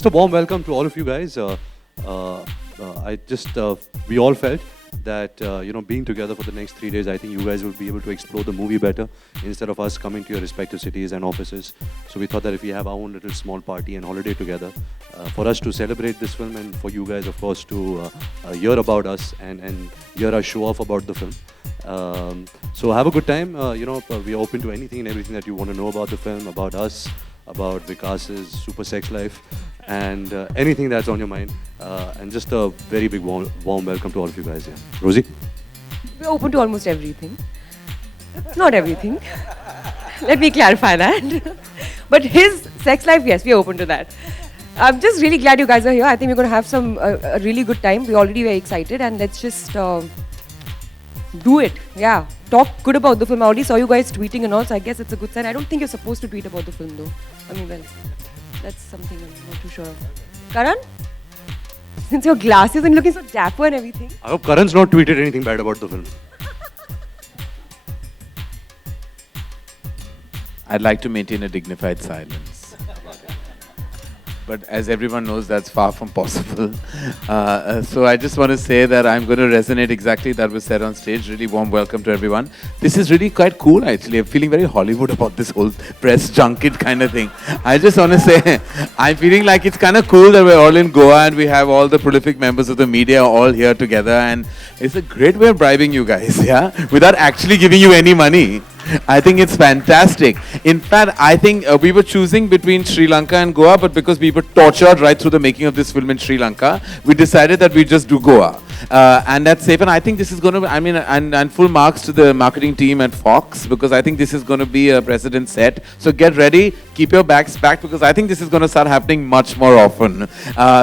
Just a warm welcome to all of you guys. We all felt that being together for the next 3 days, I think you guys will be able to explore the movie better instead of us coming to your respective cities and offices. So we thought that if we have our own little small party and holiday together, for us to celebrate this film and for you guys, of course, to hear about us and hear us show off about the film. So have a good time. We are open to anything and everything that you want to know about the film, about us, about Vikas's super sex life, and anything that's on your mind. And just a very big warm welcome to all of you guys. Yeah. Rosie? We're open to almost everything. Not everything. Let me clarify that. But his sex life, yes, we're open to that. I'm just really glad you guys are here. I think we're going to have a really good time. We're already very excited, and let's just do it. Yeah. Talk good about the film. I already saw you guys tweeting and all, so I guess it's a good sign. I don't think you're supposed to tweet about the film, though. I mean, well, that's something I'm not too sure of. Karan? Since your glasses and looking so dapper and everything. I hope Karan's not tweeted anything bad about the film. I'd like to maintain a dignified silence. But as everyone knows, that's far from possible. So I just want to say that I'm going to resonate exactly that was said on stage. Really warm welcome to everyone. This is really quite cool, actually. I'm feeling very Hollywood about this whole press junket kind of thing. I just want to say, I'm feeling like it's kind of cool that we're all in Goa and we have all the prolific members of the media all here together. And it's a great way of bribing you guys, yeah? Without actually giving you any money. I think it's fantastic. In fact, I think we were choosing between Sri Lanka and Goa, but because we were tortured right through the making of this film in Sri Lanka, we decided that we just do Goa. And that's safe. And I think this is going to, and full marks to the marketing team at Fox, because I think this is going to be a precedent set. So get ready, keep your bags packed, because I think this is going to start happening much more often.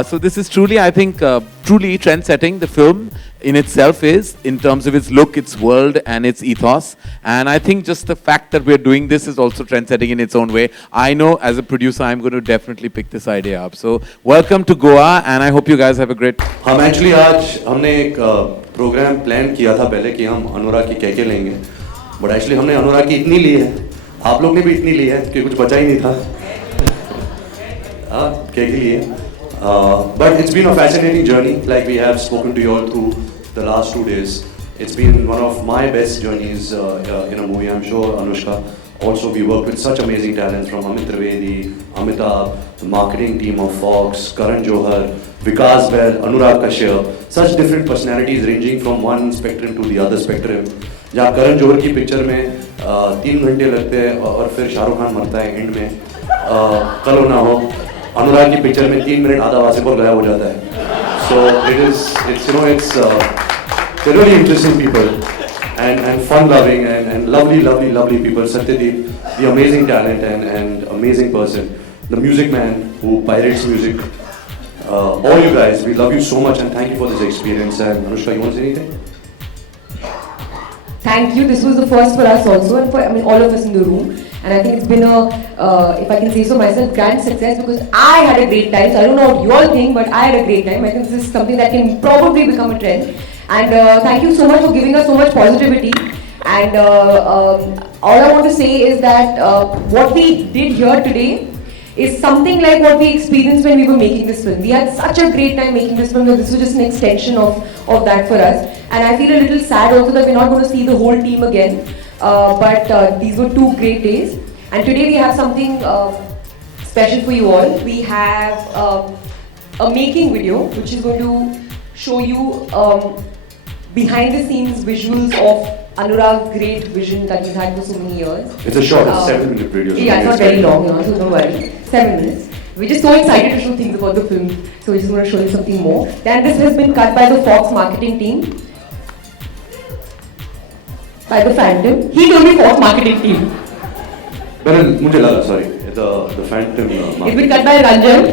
So this is truly, I think, truly trend-setting. The film in itself is, in terms of its look, its world, and its ethos. And I think just the fact that we're doing this is also trend-setting in its own way. I know, as a producer, I'm going to definitely pick this idea up. So, welcome to Goa, and I hope you guys have a great... हम actually आज हमने एक programme plan किया था पहले कि हम अनुराग की क्या लेंगे, बट एक्चुअली हमने अनुराग की इतनी ली है, आप लोग ने भी इतनी ली है कि कुछ बचा ही नहीं था, क्या लिए. But it's been a fascinating journey, like we have spoken to you all through the last 2 days. It's been one of my best journeys in a movie. I'm sure Anushka. Also, we worked with such amazing talents from Amit Trivedi, Amitabh, the marketing team of Fox, Karan Johar, Vikas Baid, Anurag Kashyap. Such different personalities ranging from one spectrum to the other spectrum. जहाँ करण जौहर की picture में 3 घंटे लगते हैं और फिर शाहरुख खान मरता है एंड में, कल हो ना हो, अनुराग की पिक्चर में 3 मिनट आधा वासेपुर गायब हो जाता है. So they're really interesting people and fun-loving and lovely people. Satyadeep, the amazing talent and amazing person. The music man who pirates music. All you guys, we love you so much and thank you for this experience. And Anushka, you want to say anything? Thank you. This was the first for us also, and for all of us in the room. And I think it's been a, if I can say so myself, grand success, because I had a great time. So I don't know what you all think, but I had a great time. I think this is something that can probably become a trend. And thank you so much for giving us so much positivity. And all I want to say is that what we did here today is something like what we experienced when we were making this film. We had such a great time making this film, that this was just an extension of that for us. And I feel a little sad also that we're not going to see the whole team again. But these were 2 great days. And today we have something special for you all. We have a making video which is going to show you behind the scenes visuals of Anurag's great vision that he's had for so many years. It's a short, it's a 7-minute video. Yeah, it's not very long, so don't worry. 7 minutes. We're just so excited to show things about the film, so we're just going to show you something more. Then this has been cut by the Fox marketing team. By the Phantom. He told me Fox marketing team. मुझे लगा, sorry, the Phantom. It's been cut by Ranjan.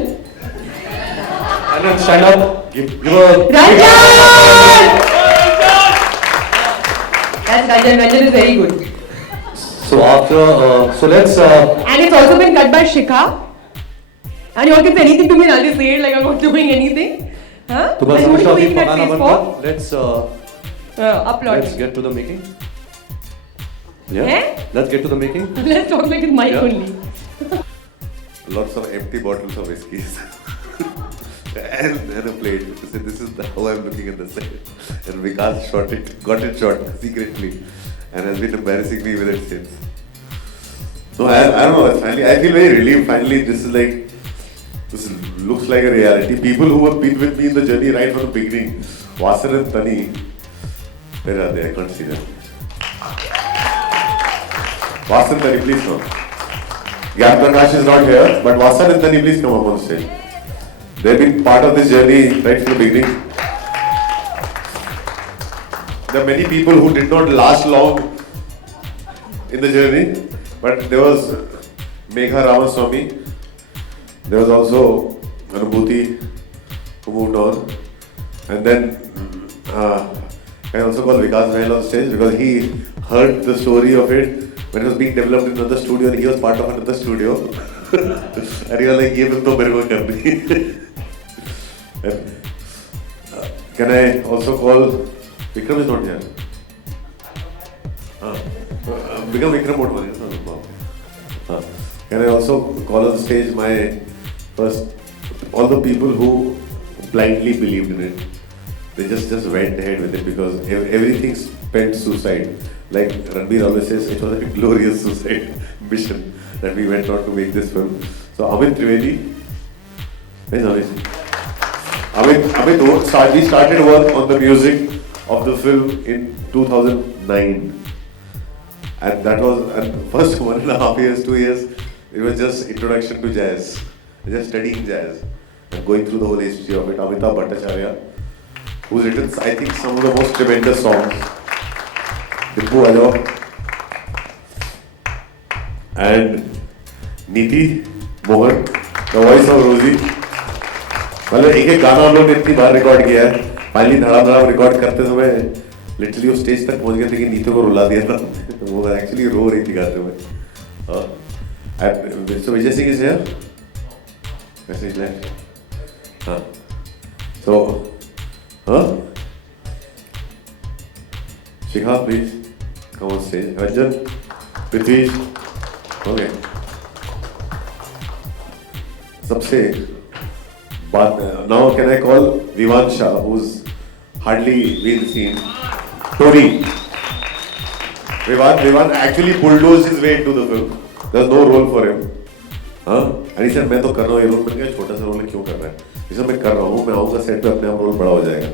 Ranjan, stand up. Give a... Ranjan! That's Ranjan. Ranjan is very good. So after, so let's... And it's also been cut by Shikha. And you all can say anything to me and I'll just say it like I'm not doing anything. Huh? तो बस अनुष्का अभी पकाना बंद कर. Upload. Let's get to the making. Yeah. Let's get to the making. Let's talk like it's mic only. Lots of empty bottles of whiskeys. and a plate. I said, this is how I'm looking at the set. And Vikas got it shot secretly, and has been embarrassing me with it since. No, I don't know. Finally, I feel very relieved. Finally, this looks like a reality. People who have been with me in the journey right from the beginning, Vasan and Tani, where are they? I can't see them. Vasan, Tani, please come. Gyan Prakash is not here, but Vasan and Tani, please come up on stage. They've been part of this journey right from the beginning. There are many people who did not last long in the journey, but there was Megha Ramaswamy. There was also Anubhuti who moved on. And then I also called Vikas Mahel on stage because he heard the story of it when it was being developed in another studio and he was part of another studio. And he was like, ye film to mere ko karni. Can I also call Vikram is not here. Vikram Motwani. Can I also call on stage all the people who blindly believed in it. They just went ahead with it because everything spelled suicide. Like Ranbir always says, it was a glorious suicide mission that we went on to make this film. So Amit Trivedi, where's Amit? Amit, we started work on the music of the film in 2009. And that was, and first 1.5 years, 2 years, it was just introduction to jazz. Just studying jazz and going through the whole history of it. Amitabh Bhattacharya, who's written, I think, some of the most tremendous songs. Dippu Ajo and Niti Mohan, the voice of Rosie. मतलब एक गाना हम लोग ने इतनी बार record किया है, finally धड़ाधड़ रिकॉर्ड करते समय लिटरली वो स्टेज तक पहुंच गए थे कि नीतू को रुला दिया था, तो वो एक्चुअली रो रही थी गाते हुए. So Vijay Singh is here. Message left. So, Shikha, please come on stage. Ranjan, Prithvi, okay. Sabse now can I call Vivan Shah, who's hardly been seen. Tony. Vivan actually bulldozed his way into the film. There's no role for him. And he said, मैं तो कर रहा हूँ ये role. मैंने कहा छोटा सा रोल है क्यों कर रहा है? He said मैं कर रहा हूँ, मैं आऊँगा सेट पे अपने आप रोल बड़ा हो जाएगा.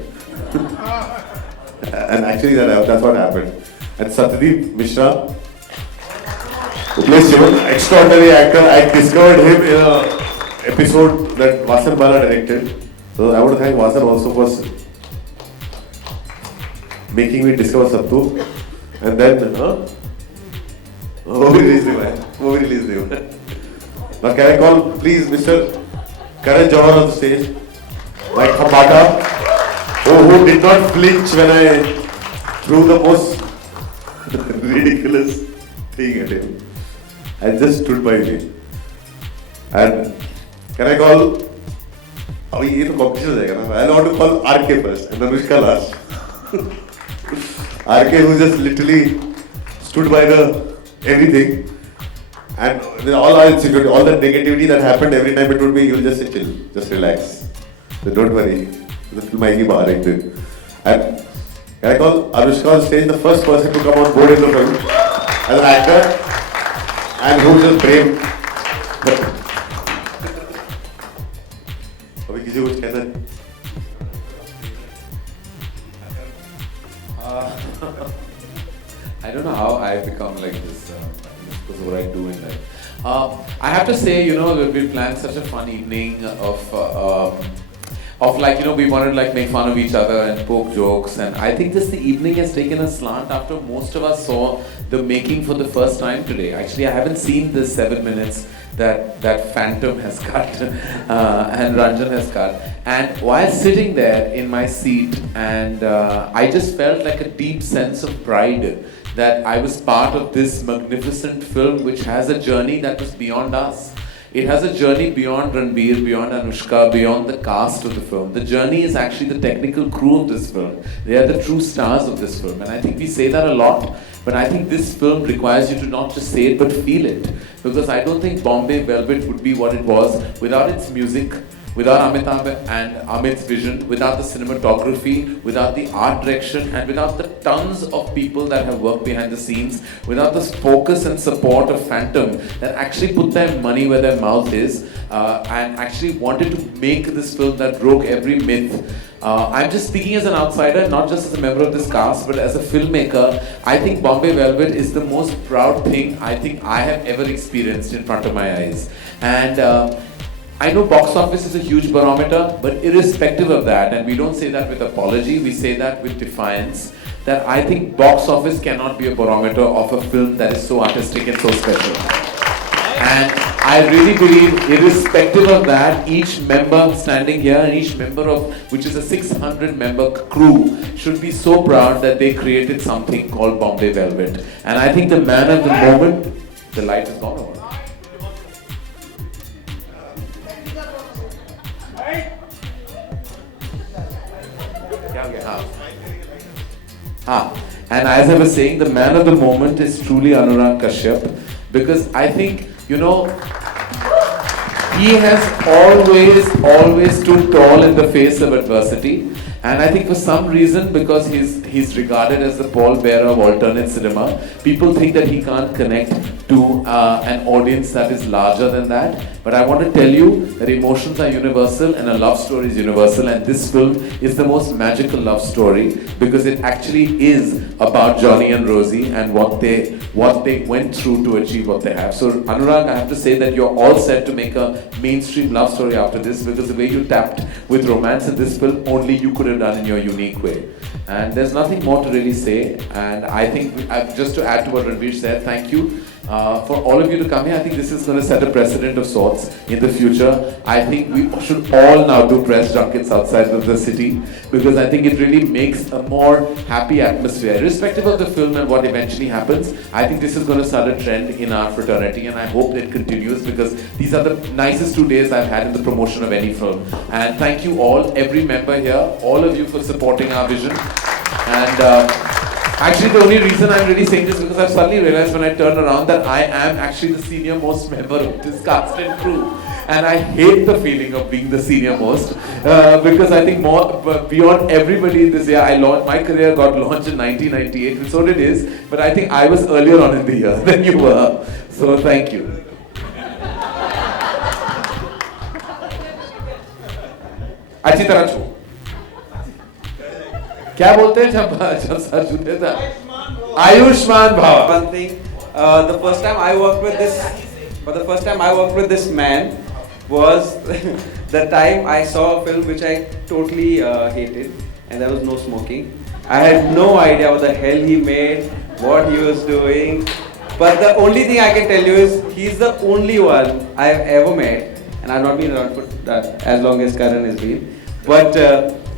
And actually that's what happened. And Satyadeep Mishra, who plays Shivan, extraordinary actor. I discovered him in an episode that Vasan Bala directed. So I want to thank Vasan also for making me discover Sattu. And then, वो release him. Now can I call please Mr. Karan Johar on the stage, like Khambata, who did not flinch when I threw the most ridiculous thing at him. I just stood by me. And can I call? Oh, ये तो competition हो जाएगा ना. I want to call RK first and Anushka last. RK who just literally stood by the everything. And with all our insecurity, all that negativity that happened every time, it would be, you'll just say chill, just relax. So don't worry, the film आएगी बाहर एक दिन. And can I call Anushka on stage, the first person to come on board in the film as an actor, and who just brave. अभी किसी को कुछ कहना है? I don't know how I become like this. Because of what I do in life. I have to say, we planned such a fun evening of like, we wanted to like make fun of each other and poke jokes, and I think the evening has taken a slant after most of us saw the making for the first time today. Actually, I haven't seen the 7 minutes that Phantom has cut and Ranjan has cut. And while sitting there in my seat, and I just felt like a deep sense of pride that I was part of this magnificent film which has a journey that was beyond us. It has a journey beyond Ranbir, beyond Anushka, beyond the cast of the film. The journey is actually the technical crew of this film. They are the true stars of this film. And I think we say that a lot, but I think this film requires you to not just say it, but feel it. Because I don't think Bombay Velvet would be what it was without its music, without Amitabh and Amit's vision, without the cinematography, without the art direction, and without the tons of people that have worked behind the scenes, without the focus and support of Phantom that actually put their money where their mouth is, and actually wanted to make this film that broke every myth. I'm just speaking as an outsider, not just as a member of this cast, but as a filmmaker. I think Bombay Velvet is the most proud thing I think I have ever experienced in front of my eyes. And I know box office is a huge barometer, but irrespective of that, and we don't say that with apology, we say that with defiance, that I think box office cannot be a barometer of a film that is so artistic and so special. And I really believe, irrespective of that, each member standing here and each member of, which is a 600 member crew, should be so proud that they created something called Bombay Velvet. And I think the man of the moment, the light is gone over. And as I was saying, the man of the moment is truly Anurag Kashyap, because I think, you know, he has always stood tall in the face of adversity. And I think for some reason, because he's regarded as the pallbearer of alternate cinema, people think that he can't connect to an audience that is larger than that. But I want to tell you that emotions are universal and a love story is universal, and this film is the most magical love story because it actually is about Johnny and Rosie and what they went through to achieve what they have. So Anurag, I have to say that you're all set to make a mainstream love story after this, because the way you tapped with romance in this film, only you could have done in your unique way. And there's nothing more to really say. And I think, just to add to what Ranveer said, thank you for all of you to come here. I think this is going to set a precedent of sorts in the future. I think we should all now do press junkets outside of the city, because I think it really makes a more happy atmosphere. Irrespective of the film and what eventually happens, I think this is going to start a trend in our fraternity, and I hope that it continues, because these are the nicest 2 days I've had in the promotion of any film. And thank you all, every member here, all of you for supporting our vision. And actually, the only reason I'm really saying this is because I've suddenly realized when I turn around that I am actually the senior most member of this cast and crew. And I hate the feeling of being the senior most, because I think more beyond everybody in this year, my career got launched in 1998, and so did his, but I think I was earlier on in the year than you were. So thank you. अच्छी तरह छू क्या बोलते हैं जब sir छूते थे आयुष्मान भाव. One thing, the first time I worked with this man was the time I saw a film which I totally hated, and there was no smoking. I had no idea what the hell he made, what he was doing. But the only thing I can tell you is he's the only one I've ever met, and I've not been around for that as long as Karan has been. But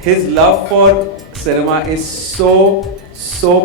his love for cinema is so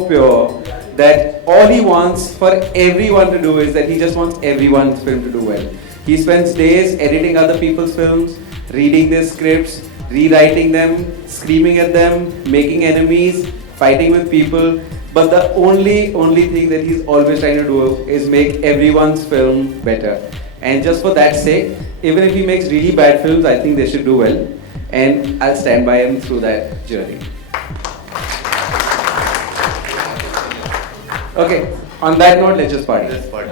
pure that all he wants for everyone to do is that he just wants everyone's film to do well. He spends days editing other people's films, reading their scripts, rewriting them, screaming at them, making enemies, fighting with people. But the only thing that he's always trying to do is make everyone's film better. And just for that sake, even if he makes really bad films, I think they should do well. And I'll stand by him through that journey. Okay, on that note, let's just party. Let's party.